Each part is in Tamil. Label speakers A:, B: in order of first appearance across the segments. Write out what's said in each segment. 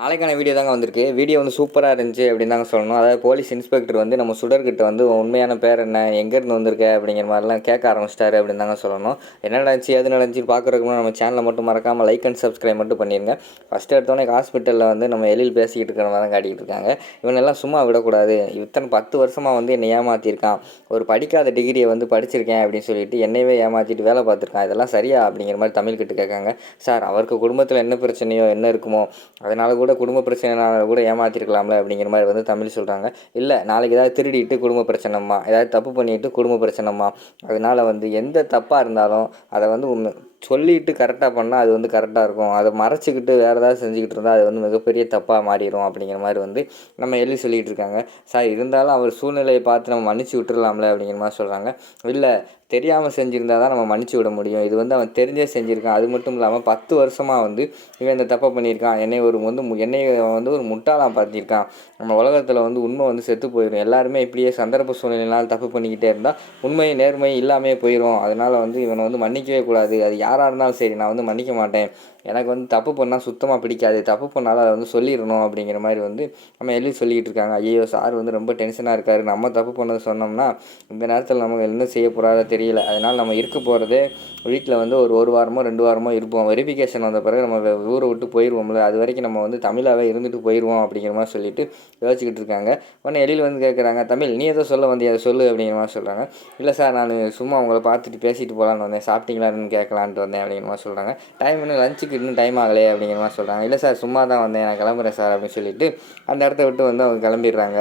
A: நாளைக்கான வீடியோ தாங்க வந்திருக்கு. வீடியோ வந்து சூப்பராக இருந்துச்சு அப்படின்னு தாங்க சொல்லணும். அதாவது போலீஸ் இன்ஸ்பெக்டர் வந்து நம்ம சுடர்கிட்ட வந்து உண்மையான பேர் என்ன எங்கேருந்து வந்திருக்க அப்படிங்கிற மாதிரிலாம் கேட்க ஆரம்பிச்சிட்டாரு அப்படின்னு தாங்க சொல்லணும். என்ன நடந்துச்சு எது நடந்துச்சு பார்க்குறதுக்கு நம்ம சேனலை மட்டும் மறக்காமல் லைக் அண்ட் சப்ஸ்கிரைப் மட்டும் பண்ணிடுங்க ஃபஸ்ட்டு எடுத்தோடனே ஹாஸ்பிட்டலில் வந்து நம்ம எழில் பேசிக்கிட்டு இருக்கிற மாதிரி தான் காட்டிகிட்டு இருக்காங்க. இவனெல்லாம் சும்மா விடக்கூடாது. இத்தனை பத்து வருஷமாக வந்து என்னை ஏமாற்றிருக்கான் ஒரு படிக்காத டிகிரியை வந்து படிச்சிருக்கேன் அப்படின்னு சொல்லிட்டு என்னையவே ஏமாற்றிட்டு வேலை பார்த்துருக்கான். இதெல்லாம் சரியா அப்படிங்கிற மாதிரி தமிழ்கிட்ட கேட்காங்க. சார் அவருக்கு குடும்பத்தில் என்ன பிரச்சனையோ என்ன இருக்குமோ அதனால் கூட குடும்ப பிரச்சனைனால கூட ஏமாற்றிருக்கலாம்ல அப்படிங்கிற மாதிரி வந்து தமிழ் சொல்கிறாங்க இல்லை நாளைக்கு ஏதாவது திருடிட்டு குடும்ப பிரச்சனைம்மா ஏதாவது தப்பு பண்ணிட்டு குடும்ப பிரச்சனைம்மா. அதனால வந்து எந்த தப்பாக இருந்தாலும் அதை வந்து உண்மை சொல்லிட்டு கரெக்டாக பண்ணால் அது வந்து கரெக்டாக இருக்கும். அதை மறைச்சிக்கிட்டு வேறு ஏதாவது செஞ்சுக்கிட்டு இருந்தால் அது வந்து மிகப்பெரிய தப்பாக மாறிடும் அப்படிங்கிற மாதிரி வந்து நம்ம எழுதி சொல்லிகிட்டு இருக்காங்க. சார் இருந்தாலும் அவர் சூழ்நிலையை பார்த்து நம்ம மன்னிச்சு விட்டுறலாம்ல அப்படிங்கிற மாதிரி சொல்கிறாங்க இல்லை தெரியாமல் செஞ்சுருந்தா தான் நம்ம மன்னிச்சு விட முடியும். இது வந்து அவன் தெரிஞ்சே செஞ்சுருக்கான். அது மட்டும் இல்லாமல் பத்து வருஷமாக வந்து இவன் இந்த தப்பை பண்ணியிருக்கான். என்னை ஒரு வந்து மு- என்னை வந்து ஒரு முட்டாளாக பார்த்திருக்கான். நம்ம உலகத்தில் வந்து உண்மை வந்து செத்து போயிடும் எல்லாருமே இப்படியே சந்தர்ப்ப சூழ்நிலையினால் தப்பு பண்ணிக்கிட்டே இருந்தால் உண்மை நேர்மை இல்லாமே போயிடும் அதனால் வந்து இவனை வந்து மன்னிக்கவே கூடாது. அது யாராக இருந்தாலும் சரி நான் வந்து மன்னிக்க மாட்டேன். எனக்கு வந்து தப்பு பண்ணால் சுத்தமாக பிடிக்காது. தப்பு பண்ணாலும் அதை வந்து சொல்லிடணும் அப்படிங்கிற மாதிரி வந்து நம்ம எழுதி சொல்லிக்கிட்டு இருக்காங்க. ஐயோ சார் வந்து ரொம்ப டென்ஷனாக இருக்காரு. நம்ம தப்பு பண்ணதை சொன்னோம்னா இந்த நேரத்தில் நம்ம என்ன செய்ய போகிறாரோ தெரியல. அதனால் நம்ம இருக்க போகிறதே வீட்டில் வந்து ஒரு ஒரு வாரமோ ரெண்டு வாரமோ இருப்போம். வெரிஃபிகேஷன் வந்த பிறகு நம்ம ஊரை விட்டு போயிடுவோம்ல அது வரைக்கும் நம்ம வந்து தமிழாவே இருந்துட்டு போயிடுவோம் அப்படிங்கிற மாதிரி சொல்லிட்டு யோசிச்சுக்கிட்டு இருக்காங்க. உடனே எழில் வந்து கேட்குறாங்க தமிழ் நீ ஏதோ சொல்ல வந்தியா? அதை சொல்லு அப்படிங்கிற மாதிரி சொல்கிறாங்க இல்லை சார் நான் சும்மா உங்களை பார்த்துட்டு பேசிட்டு போகலான்னு வந்தேன். சாப்பிட்டீங்களான்னு கேட்கலான்ட்டு வந்தேன் அப்படிங்கிற மாதிரி சொல்கிறாங்க டைம் இன்னும் லஞ்சுக்கு இன்னும் டைம் ஆகலையே அப்படிங்கிற மாதிரி சொல்கிறாங்க இல்லை சார் சும்மா தான் வந்தேன் நான் கிளம்புறேன் சார் அப்படின்னு சொல்லிட்டு அந்த இடத்த விட்டு வந்து அவங்க கிளம்பிடுறாங்க.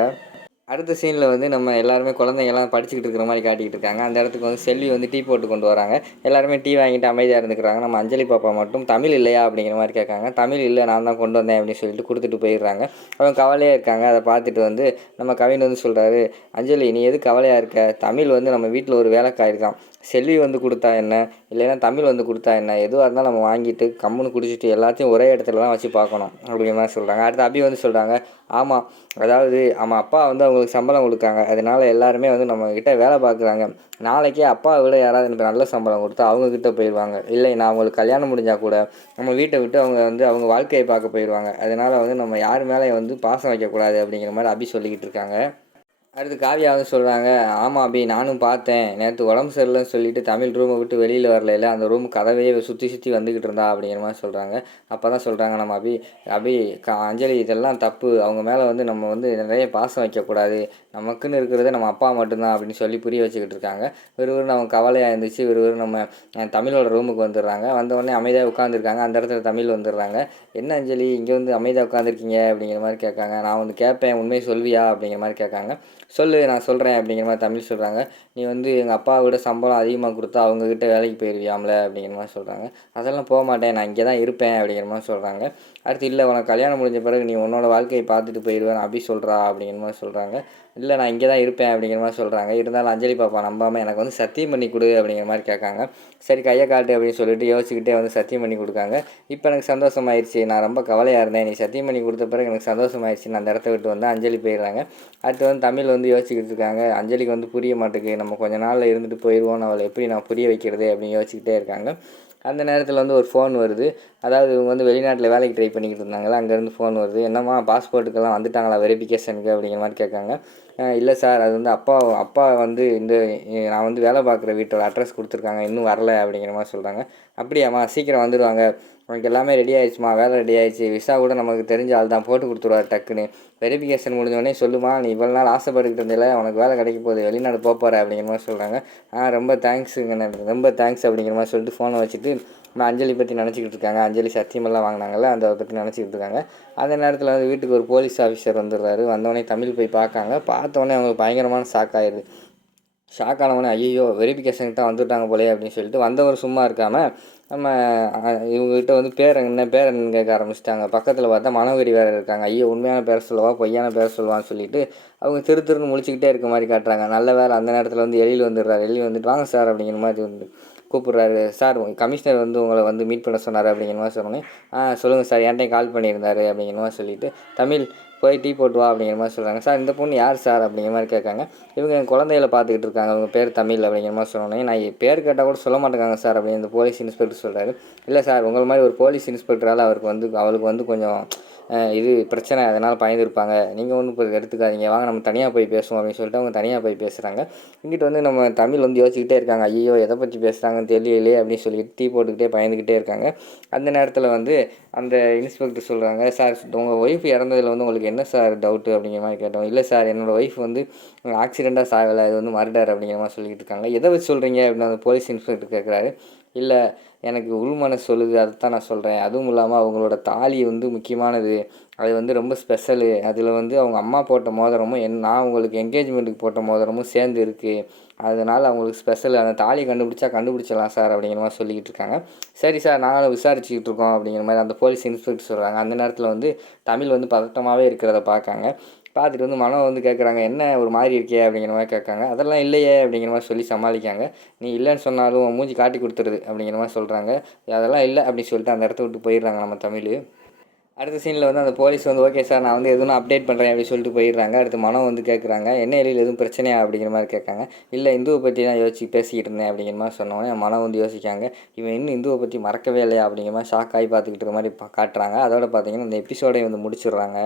A: அடுத்த சீனில் வந்து நம்ம எல்லாருமே குழந்தைங்கலாம் படிச்சுக்கிட்டு இருக்கிற மாதிரி காட்டிக்கிட்டு இருக்காங்க. அந்த இடத்துக்கு வந்து செல்வி வந்து டீ போட்டு கொண்டு வராங்க. எல்லாருமே டீ வாங்கிட்டு அமைதியாக இருந்துக்கிறாங்க. நம்ம அஞ்சலி பாப்பா மட்டும் தமிழ் இல்லையா? அப்படிங்கிற மாதிரி கேட்காங்க. தமிழ் இல்லை நான் தான் கொண்டு வந்தேன் அப்படின்னு சொல்லிட்டு கொடுத்துட்டு போயிடுறாங்க. அவங்க கவலையாக இருக்காங்க. அதை பார்த்துட்டு வந்து நம்ம கவின் வந்து சொல்கிறாரு அஞ்சலி நீ எது கவலையாக இருக்க? தமிழ் வந்து நம்ம வீட்டில் ஒரு வேலைக்காயிருக்கான் செல்வி வந்து கொடுத்தா என்ன? இல்லைன்னா தமிழ் வந்து கொடுத்தா என்ன? எதுவாக இருந்தாலும் நம்ம வாங்கிட்டு கம்முன்னு குடிச்சிட்டு எல்லாத்தையும் ஒரே இடத்துல தான் வச்சு பார்க்கணும். அப்படிங்கிற மாதிரி சொல்கிறாங்க அடுத்து அபி வந்து சொல்கிறாங்க ஆமாம் அதாவது அவன் அப்பா வந்து அவங்க அவங்களுக்கு சம்பளம் கொடுக்காங்க. அதனால எல்லாருமே வந்து நம்ம கிட்ட வேலை பார்க்குறாங்க. நாளைக்கே அப்பாவை விட யாராவது எனக்கு நல்ல சம்பளம் கொடுத்தா அவங்க கிட்ட போயிடுவாங்க. இல்லை நான் அவங்களுக்கு கல்யாணம் முடிஞ்சால் கூட நம்ம வீட்டை விட்டு அவங்க வந்து அவங்க வாழ்க்கையை பார்க்க போயிடுவாங்க. அதனால வந்து நம்ம யார் மேலே வந்து பாசம் வைக்கக்கூடாது அப்படிங்கிற மாதிரி அபி சொல்லிக்கிட்டு இருக்காங்க. அடுத்து காவியாவது சொல்கிறாங்க ஆமாம் அபி நானும் பார்த்தேன். நேற்று உடம்பு சரியில்லைன்னு சொல்லிட்டு தமிழ் ரூமை விட்டு வெளியில் வரலையில அந்த ரூம் கதவையே சுற்றி சுற்றி வந்துக்கிட்டு இருந்தா அப்படிங்கிற மாதிரி சொல்கிறாங்க அப்போ தான் சொல்கிறாங்க நம்ம அபி அபி கா அஞ்சலி இதெல்லாம் தப்பு. அவங்க மேலே வந்து நம்ம வந்து நிறைய பாசம் வைக்கக்கூடாது. நமக்குன்னு இருக்கிறது நம்ம அப்பா மட்டும்தான் அப்படின்னு சொல்லி புரிய வச்சுக்கிட்டு இருக்காங்க. விறுவிறு நம்ம கவலையாக இருந்துச்சு. விறுவிறு நம்ம தமிழோட ரூமுக்கு வந்துடுறாங்க. வந்தவொடனே அமைதியாக உட்காந்துருக்காங்க அந்த இடத்துல தமிழ் வந்துடுறாங்க. என்ன அஞ்சலி இங்கே வந்து அமைதியாக உட்காந்துருக்கீங்க அப்படிங்கிற மாதிரி கேட்காங்க. நான் வந்து கேட்பேன் உண்மையை சொல்வியா? அப்படிங்கிற மாதிரி கேட்காங்க. சொல்லு நான் சொல்கிறேன் அப்படிங்கிற மாதிரி தமிழ் சொல்கிறாங்க நீ வந்து எங்கள் அப்பாவை விட சம்பளம் அதிகமாக கொடுத்தா அவங்கக்கிட்ட வேலைக்கு போயிருவியாம்ல அப்படிங்கிற மாதிரி சொல்கிறாங்க அதெல்லாம் போக மாட்டேன் நான் இங்கே தான் இருப்பேன் அப்படிங்கிற மாதிரி சொல்கிறாங்க அடுத்து இல்லை உனக்கு கல்யாணம் முடிஞ்ச பிறகு நீ உன்னோட வாழ்க்கையை பார்த்துட்டு போயிடுவேன் அப்படி சொல்கிறா அப்படிங்கிற மாதிரி சொல்கிறாங்க இல்லை நான் இங்கே தான் இருப்பேன் அப்படிங்கிற மாதிரி சொல்கிறாங்க இருந்தாலும் அஞ்சலி பாப்பா நம்பாமல் எனக்கு வந்து சத்தியம் பண்ணி கொடு அப்படிங்கிற மாதிரி கேட்காங்க. சரி கையை காட்டு அப்படின்னு சொல்லிட்டு யோசிச்சுக்கிட்டே வந்து சத்தியம் பண்ணி கொடுக்காங்க. இப்போ எனக்கு சந்தோஷமாயிருச்சு. நான் ரொம்ப கவலையாக இருந்தேன். நீ சத்தியம் பண்ணி கொடுத்த பிறகு எனக்கு சந்தோஷமாயிருச்சு நான் அந்த இடத்த விட்டு வந்து அஞ்சலி போயிடுறாங்க. அடுத்து வந்து தமிழ் வந்து யோசிச்சுக்கிட்டு இருக்காங்க. அஞ்சலிக்கு வந்து புரிய மாட்டேங்குது. நம்ம கொஞ்ச நாளில் இருந்துட்டு போயிடுவோம் அவளை எப்படி நான் புரிய வைக்கிறது? அப்படின்னு யோசிச்சுக்கிட்டே இருக்காங்க. அந்த நேரத்தில் வந்து ஒரு ஃபோன் வருது. அதாவது இவங்க வந்து வெளிநாட்டில் வேலைக்கு ட்ரை பண்ணிக்கிட்டு இருந்தாங்களா? அங்கேருந்து ஃபோன் வருது. என்னம்மா பாஸ்போர்ட்டுக்கெல்லாம் வந்துட்டாங்களா? வெரிஃபிகேஷனுக்கு அப்படிங்கிற மாதிரி கேட்காங்க. இல்லை சார் அது வந்து அப்பா அப்பா வந்து இந்த நான் வந்து வேலை பார்க்குற வீட்டோட அட்ரஸ் கொடுத்துருக்காங்க. இன்னும் வரல அப்படிங்கிற மாதிரி சொல்கிறாங்க அப்படியாம்மா சீக்கிரம் வந்துடுவாங்க உனக்கு எல்லாமே ரெடி ஆயிடுச்சுமா? வேலை ரெடி ஆயிடுச்சு. விசா கூட நமக்கு தெரிஞ்ச ஆள் தான். போட்டு கொடுத்துருவாரு டக்குன்னு. வெரிஃபிகேஷன் முடிஞ்சோடனே சொல்லுமா நீ இவ்வளோ நாள் ஆசைப்பட்டுக்கிட்டு இருந்தில உனக்கு வேலை கிடைக்க போகுது. வெளிநாடு போக போகிற அப்படிங்கிற மாதிரி சொல்கிறாங்க ஆ ரொம்ப தேங்க்ஸுங்க ரொம்ப தேங்க்ஸ் அப்படிங்கிற மாதிரி சொல்லிட்டு ஃபோனை வச்சுட்டு நான் அஞ்சலி பற்றி நினச்சிக்கிட்டு இருக்காங்க. அஞ்சலி சத்தியமெல்லாம் வாங்கினாங்கல்ல அந்த பற்றி நினச்சிக்கிட்டு இருக்காங்க. அந்த நேரத்தில் வந்து வீட்டுக்கு ஒரு போலீஸ் ஆஃபீஸர் வந்துடுறாரு. வந்தோடனே தமிழ் போய் பார்க்காங்க. பார்த்தோன்னே அவங்களுக்கு பயங்கரமான ஷாக் ஆயிடுது. ஷாக் ஆனவொடனே ஐயோ வெரிஃபிகேஷனுக்கு தான் வந்துட்டாங்க போலே அப்படின்னு சொல்லிட்டு வந்தவர் சும்மா இருக்காமல் நம்ம இவங்ககிட்ட வந்து பேர் என்ன பேர் என்னன்னு கேட்க ஆரம்பிச்சிட்டாங்க. பக்கத்தில் பார்த்தா மனோகரி வேறு இருக்காங்க. ஐயோ உண்மையான பேர் சொல்லுவா பொய்யான பேர் சொல்லுவான்னு சொல்லிட்டு அவங்க திரு திருன்னு முழிச்சிக்கிட்டே இருக்க மாதிரி காட்டுறாங்க. நல்ல வேலை அந்த நேரத்தில் வந்து எழில் வந்துடுறாரு. எழில் வந்துட்டு வாங்க சார் அப்படிங்கிற மாதிரி வந்து கூப்பிட்றாரு. சார் கமிஷனர் வந்து உங்களை வந்து மீட் பண்ண சொன்னார் அப்படிங்கிற மாதிரி சொன்னோன்னே ஆ சொல்லுங்கள் சார் என்கிட்ட கால் பண்ணியிருந்தாரு அப்படிங்கிற மாதிரி சொல்லிட்டு தமிழ் போய் டீ போட்டு வா அப்படிங்கிற மாதிரி சொல்கிறாங்க சார் இந்த பொண்ணு யார் சார்? அப்படிங்கிற மாதிரி கேட்காங்க. இவங்க என் குழந்தைகளை பார்த்துக்கிட்டு இருக்காங்க. அவங்க பேர் தமிழ் அப்படிங்கிற மாதிரி சொன்னோன்னே நான் பேர் கேட்டால் கூட சொல்ல மாட்டேங்காங்க சார் அப்படின்னு இந்த போலீஸ் இன்ஸ்பெக்டர் சொல்கிறாரு இல்லை சார் உங்கள் மாதிரி ஒரு போலீஸ் இன்ஸ்பெக்டரால் அவருக்கு வந்து அவளுக்கு வந்து கொஞ்சம் இது பிரச்சனை அதனால் பயந்துருப்பாங்க நீங்கள் ஒன்றும் இப்போ எடுத்துக்காதீங்க. வாங்க நம்ம தனியாக போய் பேசுவோம் அப்படின்னு சொல்லிட்டு அவங்க தனியாக போய் பேசுகிறாங்க இங்கிட்டு வந்து நம்ம தமிழ் வந்து யோசிச்சுக்கிட்டே இருக்காங்க. ஐயோ எதை பற்றி பேசுகிறாங்கன்னு தெரியலையே அப்படின்னு சொல்லிட்டு டீ போட்டுக்கிட்டே பயந்துக்கிட்டே இருக்காங்க. அந்த நேரத்தில் வந்து அந்த இன்ஸ்பெக்டர் சொல்கிறாங்க சார் உங்கள் ஒய்ஃப் இறந்ததில் வந்து உங்களுக்கு என்ன சார் டவுட்டு அப்படிங்கிற மாதிரி கேட்டோம். இல்லை சார் என்னோடய ஒய்ஃப் வந்து ஆக்சிடெண்ட்டாக சாகலை இது வந்து மர்டர் அப்படிங்கிற மாதிரி சொல்லிக்கிட்டு இருக்காங்க. எதை வச்சு சொல்கிறீங்க அப்படின்னு அந்த போலீஸ் இன்ஸ்பெக்டர் கேட்குறாரு இல்லை எனக்கு உள்மனசு சொல்லுது அதை தான் நான் சொல்கிறேன் அதுவும் இல்லாமல் அவங்களோட தாலி வந்து முக்கியமானது. அது வந்து ரொம்ப ஸ்பெஷலு அதில் வந்து அவங்க அம்மா போட்ட மோதிரமும் என் நான் அவங்களுக்கு என்கேஜ்மெண்ட்டுக்கு போட்ட மோதிரமும் சேர்ந்து இருக்குது அதனால் அவங்களுக்கு ஸ்பெஷல் அந்த தாலி கண்டுபிடிச்சா கண்டுபிடிச்சிடலாம் சார் அப்படிங்கிற மாதிரி சொல்லிக்கிட்டு இருக்காங்க. சரி சார் நாங்களும் விசாரிச்சுக்கிட்டு இருக்கோம் அப்படிங்கிற மாதிரி அந்த போலீஸ் இன்ஸ்பெக்டர் சொல்கிறாங்க அந்த நேரத்தில் வந்து தமிழ் வந்து பதட்டமாகவே இருக்கிறத பார்க்காங்க. பார்த்துட்டு வந்து மனம் வந்து கேட்குறாங்க என்ன ஒரு மாதிரி இருக்கே? அப்படிங்கிற மாதிரி கேட்காங்க. அதெல்லாம் இல்லையே அப்படிங்கிற மாதிரி சொல்லி சமாளிக்காங்க. நீ இல்லைன்னு சொன்னாலும் உன் மூஞ்சி காட்டி கொடுத்துருது அப்படிங்கிற மாதிரி சொல்கிறாங்க அதெல்லாம் இல்லை அப்படின்னு சொல்லிட்டு அந்த இடத்த விட்டு போயிடுறாங்க நம்ம தமிழ். அடுத்த சீனில் வந்து அந்த போலீஸ் வந்து ஓகே சார் நான் வந்து எதுவும் அப்டேட் பண்ணுறேன் அப்படின்னு சொல்லிட்டு போயிடுறாங்க. அடுத்து மனம் வந்து கேட்குறாங்க என்ன எழில் எதுவும் பிரச்சனையா? அப்படிங்கிற மாதிரி கேட்காங்க. இல்லை இந்துவை பற்றி தான் யோசிச்சு பேசிக்கிட்டு இருந்தேன் அப்படிங்கிற மாதிரி சொன்னோன்னே மனம் வந்து யோசிக்காங்க. இவன் இன்னும் இந்துவை பற்றி மறக்கவே இல்லையா? அப்படிங்கிற மாதிரி ஷாக் ஆகி பார்த்துக்கிட்டு இருக்க மாதிரி காட்டுறாங்க. அதோட பார்த்தீங்கன்னா இந்த எபிசோடை வந்து முடிச்சிடுறாங்க.